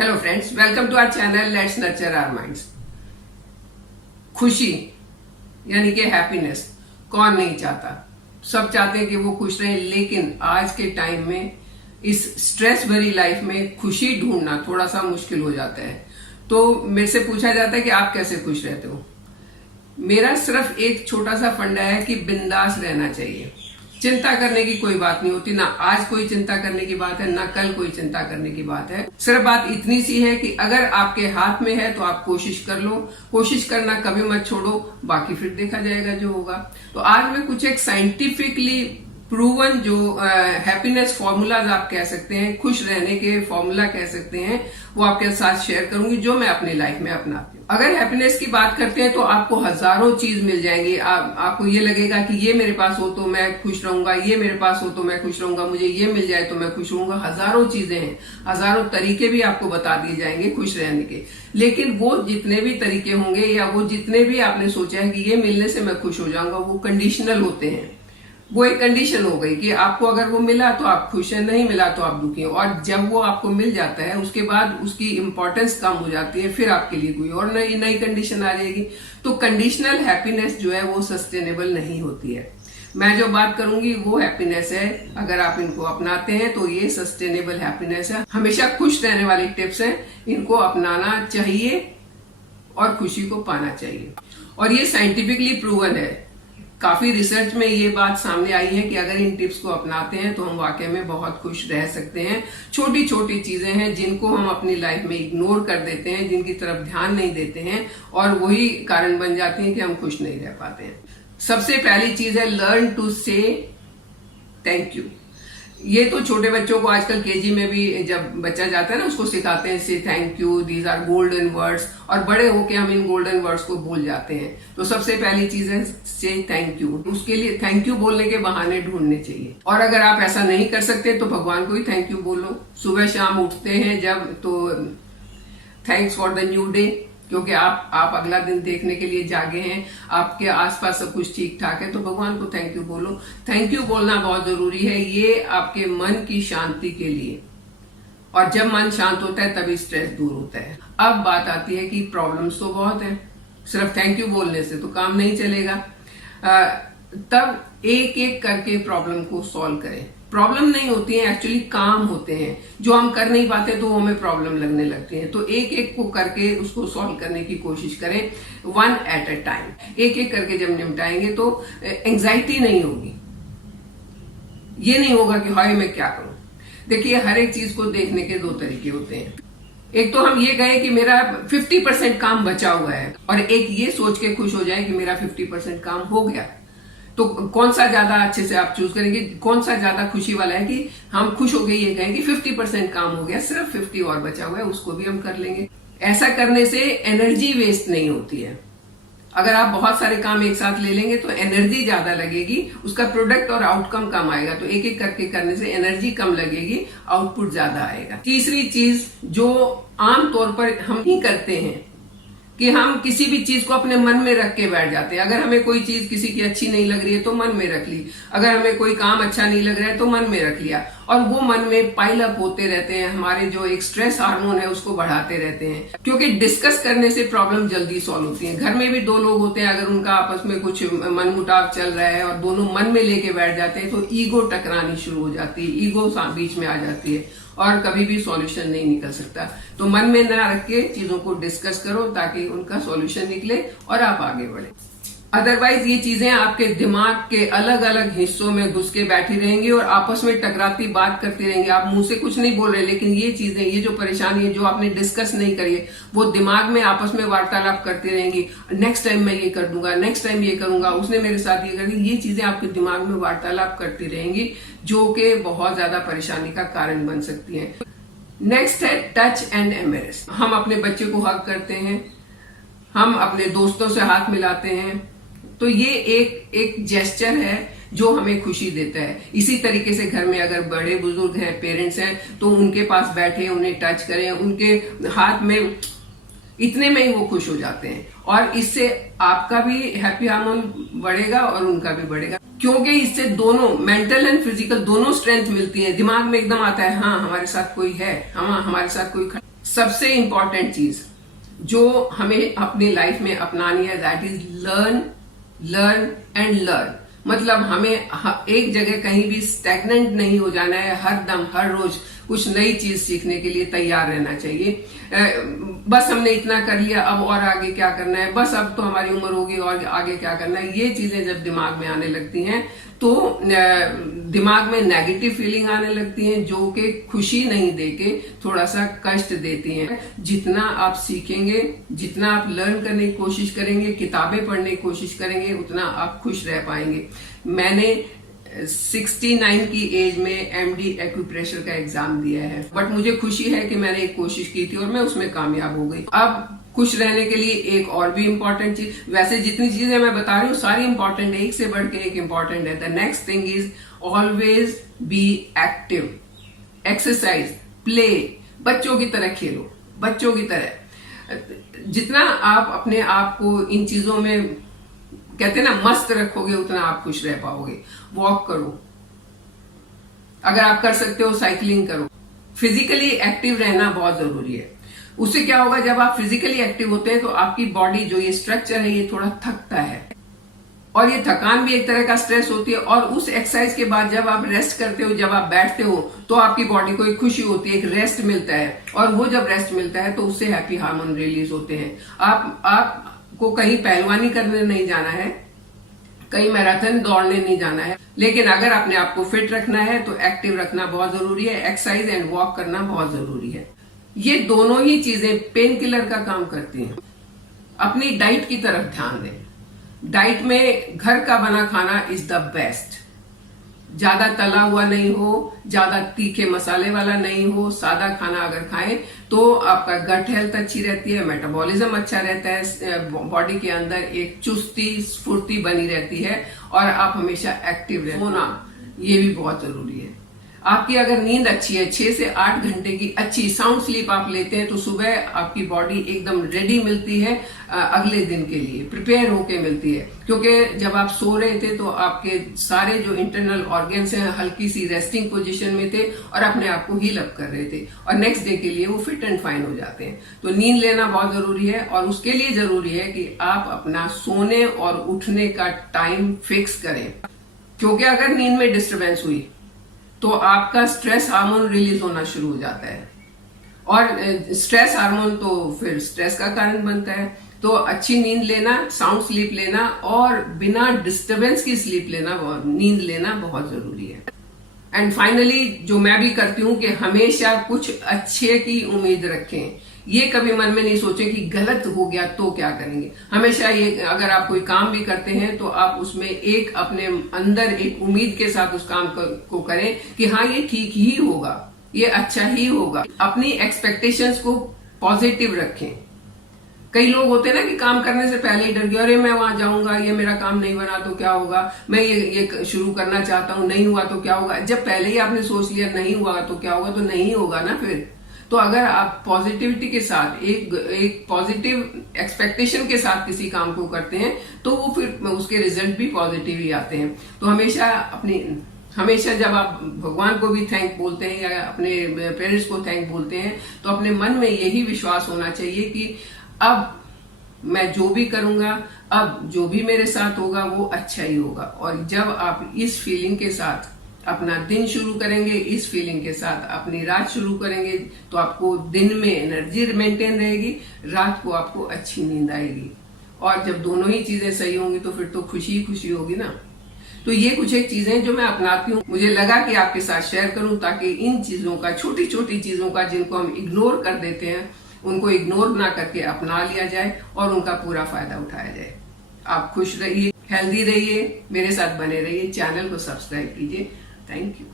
Hello friends, welcome to our channel let's nurture our minds. खुशी यानी कि happiness कौन नहीं चाहता। सब चाहते हैं कि वो खुश रहें, लेकिन आज के टाइम में इस स्ट्रेस भरी लाइफ में खुशी ढूंढना थोड़ा सा मुश्किल हो जाता है। तो मेरे से पूछा जाता है कि आप कैसे खुश रहते हो। मेरा सिर्फ एक छोटा सा फंडा है कि बिंदास रहना चाहिए। चिंता करने की कोई बात नहीं होती, ना आज कोई चिंता करने की बात है, ना कल कोई चिंता करने की बात है। सिर्फ बात इतनी सी है कि अगर आपके हाथ में है तो आप कोशिश कर लो, कोशिश करना कभी मत छोड़ो, बाकी फिर देखा जाएगा जो होगा। तो आज मैं कुछ एक साइंटिफिकली प्रूवन जो हैप्पीनेस फॉर्मूलाज आप कह सकते हैं, खुश रहने के फॉर्मूला कह सकते हैं, वो आपके साथ शेयर करूंगी जो मैं अपनी लाइफ में अपनाती हूँ। अगर हैप्पीनेस की बात करते हैं तो आपको हजारों चीज मिल जाएंगी। आपको ये लगेगा कि ये मेरे पास हो तो मैं खुश रहूंगा, ये मेरे पास हो तो मैं खुश रहूंगा, मुझे ये मिल जाए तो मैं खुश रहूंगा। हजारों चीजें हैं, हजारों तरीके भी आपको बता दिए जाएंगे खुश रहने के। लेकिन वो जितने भी तरीके होंगे या वो जितने भी आपने सोचा है कि ये मिलने से मैं खुश हो जाऊंगा, वो कंडीशनल होते हैं। वो एक कंडीशन हो गई कि आपको अगर वो मिला तो आप खुश हैं, नहीं मिला तो आप दुखी हैं। और जब वो आपको मिल जाता है उसके बाद उसकी इंपॉर्टेंस कम हो जाती है, फिर आपके लिए कोई और नई कंडीशन आ जाएगी। तो कंडीशनल हैप्पीनेस जो है वो सस्टेनेबल नहीं होती है। मैं जो बात करूंगी वो हैप्पीनेस है, अगर आप इनको अपनाते हैं तो ये सस्टेनेबल हैप्पीनेस है। हमेशा खुश रहने वाली टिप्स हैं, इनको अपनाना चाहिए और खुशी को पाना चाहिए। और ये साइंटिफिकली प्रूवन है, काफी रिसर्च में ये बात सामने आई है कि अगर इन टिप्स को अपनाते हैं तो हम वाकई में बहुत खुश रह सकते हैं। छोटी छोटी चीजें हैं जिनको हम अपनी लाइफ में इग्नोर कर देते हैं, जिनकी तरफ ध्यान नहीं देते हैं, और वही कारण बन जाती है कि हम खुश नहीं रह पाते हैं। सबसे पहली चीज है लर्न टू से थैंक यू। ये तो छोटे बच्चों को आजकल केजी में भी जब बच्चा जाता है ना, उसको सिखाते हैं say thank you, these are golden words. और बड़े होके हम इन गोल्डन वर्ड्स को भूल जाते हैं। तो सबसे पहली चीज है से थैंक यू। उसके लिए थैंक यू बोलने के बहाने ढूंढने चाहिए। और अगर आप ऐसा नहीं कर सकते तो भगवान को ही थैंक यू बोलो। सुबह शाम उठते हैं जब, तो thanks for the new day, क्योंकि आप अगला दिन देखने के लिए जागे हैं, आपके आसपास सब कुछ ठीक ठाक है, तो भगवान को थैंक यू बोलो। थैंक यू बोलना बहुत जरूरी है, ये आपके मन की शांति के लिए। और जब मन शांत होता है तभी स्ट्रेस दूर होता है। अब बात आती है कि प्रॉब्लम्स तो बहुत हैं, सिर्फ थैंक यू बोलने से तो काम नहीं चलेगा। तब एक एक करके प्रॉब्लम को सॉल्व करें। प्रॉब्लम नहीं होती है, एक्चुअली काम होते हैं जो हम कर नहीं पाते तो हमें प्रॉब्लम लगने लगती है। तो एक एक को करके उसको सॉल्व करने की कोशिश करें, वन एट अ टाइम। एक एक करके जब निपटाएंगे तो एंजाइटी नहीं होगी। ये नहीं होगा कि हाय मैं क्या करूं। देखिए, हर एक चीज को देखने के दो तरीके होते हैं। एक तो हम ये कहें कि मेरा 50% काम बचा हुआ है, और एक ये सोच के खुश हो जाए कि मेरा 50% काम हो गया। तो कौन सा ज्यादा अच्छे से आप चूज करेंगे, कौन सा ज्यादा खुशी वाला है कि हम खुश होकर ये कहें कि 50% काम हो गया, सिर्फ 50 और बचा हुआ है, उसको भी हम कर लेंगे। ऐसा करने से एनर्जी वेस्ट नहीं होती है। अगर आप बहुत सारे काम एक साथ ले लेंगे तो एनर्जी ज्यादा लगेगी, उसका प्रोडक्ट और आउटकम कम आएगा। तो एक एक करके करने से एनर्जी कम लगेगी, आउटपुट ज्यादा आएगा। तीसरी चीज जो आमतौर पर हम ही करते हैं कि हम किसी भी चीज को अपने मन में रख के बैठ जाते हैं। अगर हमें कोई चीज किसी की अच्छी नहीं लग रही है तो मन में रख ली, अगर हमें कोई काम अच्छा नहीं लग रहा है तो मन में रख लिया, और वो मन में पाइल अप होते रहते हैं। हमारे जो एक स्ट्रेस हार्मोन है उसको बढ़ाते रहते हैं, क्योंकि डिस्कस करने से प्रॉब्लम जल्दी सॉल्व होती है। घर में भी दो लोग होते हैं, अगर उनका आपस में कुछ मनमुटाव चल रहा है और दोनों मन में लेके बैठ जाते हैं तो ईगो टकरानी शुरू हो जाती है, ईगो बीच में आ जाती है और कभी भी सॉल्यूशन नहीं निकल सकता। तो मन में ना रख के चीजों को डिस्कस करो ताकि उनका सॉल्यूशन निकले और आप आगे बढ़े। अदरवाइज ये चीजें आपके दिमाग के अलग अलग हिस्सों में घुस के बैठी रहेंगी और आपस में टकराती बात करती रहेंगी। आप मुंह से कुछ नहीं बोल रहे, लेकिन ये चीजें, ये जो परेशानी है जो आपने डिस्कस नहीं करी है, वो दिमाग में आपस में वार्तालाप करती रहेंगी। नेक्स्ट टाइम मैं ये कर दूंगा, नेक्स्ट टाइम ये करूंगा, उसने मेरे साथ ये कर दी। ये चीजें आपके दिमाग में वार्तालाप करती रहेंगी, जो कि बहुत ज्यादा परेशानी का कारण बन सकती है। नेक्स्ट है टच एंड एम्बैरेस। हम अपने बच्चे को हग करते हैं, हम अपने दोस्तों से हाथ मिलाते हैं, तो ये एक जेस्चर है जो हमें खुशी देता है। इसी तरीके से घर में अगर बड़े बुजुर्ग हैं, पेरेंट्स हैं, तो उनके पास बैठे उन्हें टच करें, उनके हाथ में, इतने में ही वो खुश हो जाते हैं। और इससे आपका भी हैप्पी हार्मोन बढ़ेगा और उनका भी बढ़ेगा, क्योंकि इससे दोनों मेंटल एंड फिजिकल दोनों स्ट्रेंथ मिलती है। दिमाग में एकदम आता है हाँ हमारे साथ कोई है, हमारे साथ कोई सबसे इंपॉर्टेंट चीज जो हमें अपनी लाइफ में अपनानी है, that is learn learn and learn. मतलब हमें एक जगह कहीं भी स्टैग्नेंट नहीं हो जाना है, हर दम हर रोज कुछ नई चीज सीखने के लिए तैयार रहना चाहिए। बस हमने इतना कर लिया, अब और आगे क्या करना है, बस अब तो हमारी उम्र होगी और आगे क्या करना है, ये चीजें जब दिमाग में आने लगती हैं तो दिमाग में नेगेटिव फीलिंग आने लगती हैं, जो कि खुशी नहीं देके थोड़ा सा कष्ट देती हैं। जितना आप सीखेंगे, जितना आप लर्न करने की कोशिश करेंगे, किताबें पढ़ने की कोशिश करेंगे, उतना आप खुश रह पाएंगे। मैंने 69 की एज में MD एक्यूप्रेशर का एग्जाम दिया है, बट मुझे खुशी है कि मैंने एक कोशिश की थी और मैं उसमें कामयाब हो गई। अब खुश रहने के लिए एक और भी इम्पोर्टेंट चीज, वैसे जितनी चीजें मैं बता रही हूँ सारी इंपॉर्टेंट है, एक से बढ़ के एक इम्पोर्टेंट है। The next thing is always be active, exercise, play, बच्चों की तरह खेलो, बच्चों की तरह। जितना आप अपने आप को इन चीजों में कहते हैं ना मस्त रखोगे, उतना आप खुश रह पाओगे। वॉक करो, अगर आप कर सकते हो साइकिलिंग करो। फिजिकली एक्टिव रहना बहुत जरूरी है। उससे क्या होगा, जब आप फिजिकली एक्टिव होते हैं तो आपकी बॉडी जो ये स्ट्रक्चर है ये थोड़ा थकता है, और ये थकान भी एक तरह का स्ट्रेस होती है। और उस एक्सरसाइज के बाद जब आप रेस्ट करते हो, जब आप बैठते हो, तो आपकी बॉडी को एक खुशी होती है, एक रेस्ट मिलता है, और वो जब रेस्ट मिलता है तो उससे हैप्पी हार्मोन रिलीज होते हैं। आपको कहीं पहलवानी करने नहीं जाना है, कहीं मैराथन दौड़ने नहीं जाना है, लेकिन अगर अपने आप को फिट रखना है तो एक्टिव रखना बहुत जरूरी है। एक्सरसाइज एंड वॉक करना बहुत जरूरी है। ये दोनों ही चीजें पेन किलर का काम करती हैं। अपनी डाइट की तरफ ध्यान दें। डाइट में घर का बना खाना इज द बेस्ट। ज्यादा तला हुआ नहीं हो, ज्यादा तीखे मसाले वाला नहीं हो, सादा खाना अगर खाएं तो आपका गट हेल्थ अच्छी रहती है, मेटाबॉलिज्म अच्छा रहता है, बॉडी के अंदर एक चुस्ती स्फूर्ति बनी रहती है, और आप हमेशा एक्टिव रहते हो। सोना ये भी बहुत जरूरी है। आपकी अगर नींद अच्छी है, 6 से 8 घंटे की अच्छी साउंड स्लीप आप लेते हैं, तो सुबह आपकी बॉडी एकदम रेडी मिलती है अगले दिन के लिए, प्रिपेयर होके मिलती है। क्योंकि जब आप सो रहे थे तो आपके सारे जो इंटरनल ऑर्गन्स हैं हल्की सी रेस्टिंग पोजीशन में थे और अपने आप को हील अप कर रहे थे, और नेक्स्ट डे के लिए वो फिट एंड फाइन हो जाते हैं। तो नींद लेना बहुत जरूरी है, और उसके लिए जरूरी है कि आप अपना सोने और उठने का टाइम फिक्स करें। क्योंकि अगर नींद में डिस्टर्बेंस हुई तो आपका स्ट्रेस हार्मोन रिलीज होना शुरू हो जाता है, और स्ट्रेस हार्मोन तो फिर स्ट्रेस का कारण बनता है। तो अच्छी नींद लेना, साउंड स्लीप लेना, और बिना डिस्टरबेंस की स्लीप लेना, नींद लेना बहुत जरूरी है। एंड फाइनली जो मैं भी करती हूँ कि हमेशा कुछ अच्छे की उम्मीद रखें। ये कभी मन में नहीं सोचे कि गलत हो गया तो क्या करेंगे। हमेशा ये, अगर आप कोई काम भी करते हैं तो आप उसमें एक अपने अंदर एक उम्मीद के साथ उस काम को करें कि हाँ ये ठीक ही होगा, ये अच्छा ही होगा। अपनी एक्सपेक्टेशंस को पॉजिटिव रखें। कई लोग होते हैं ना कि काम करने से पहले ही डर गया, अरे मैं वहां जाऊंगा, ये मेरा काम नहीं बना तो क्या होगा, मैं ये शुरू करना चाहता हूं, नहीं हुआ तो क्या होगा। जब पहले ही आपने सोच लिया नहीं हुआ तो क्या होगा, तो नहीं होगा ना फिर। तो अगर आप पॉजिटिविटी के साथ एक पॉजिटिव एक्सपेक्टेशन के साथ किसी काम को करते हैं तो वो फिर उसके रिजल्ट भी पॉजिटिव ही आते हैं। तो हमेशा जब आप भगवान को भी थैंक बोलते हैं या अपने पेरेंट्स को थैंक बोलते हैं तो अपने मन में यही विश्वास होना चाहिए कि अब मैं जो भी करूंगा, अब जो भी मेरे साथ होगा वो अच्छा ही होगा। और जब आप इस फीलिंग के साथ अपना दिन शुरू करेंगे, इस फीलिंग के साथ अपनी रात शुरू करेंगे, तो आपको दिन में एनर्जी मेंटेन रहेगी, रात को आपको अच्छी नींद आएगी। और जब दोनों ही चीजें सही होंगी तो फिर तो खुशी ही खुशी होगी ना। तो ये कुछ एक चीजें जो मैं अपनाती हूँ, मुझे लगा कि आपके साथ शेयर करूं, ताकि इन चीजों का, छोटी छोटी चीजों का जिनको हम इग्नोर कर देते हैं, उनको इग्नोर ना करके अपना लिया जाए और उनका पूरा फायदा उठाया जाए। आप खुश रहिए, हेल्दी रहिए, मेरे साथ बने रहिए, चैनल को सब्सक्राइब कीजिए। Thank you.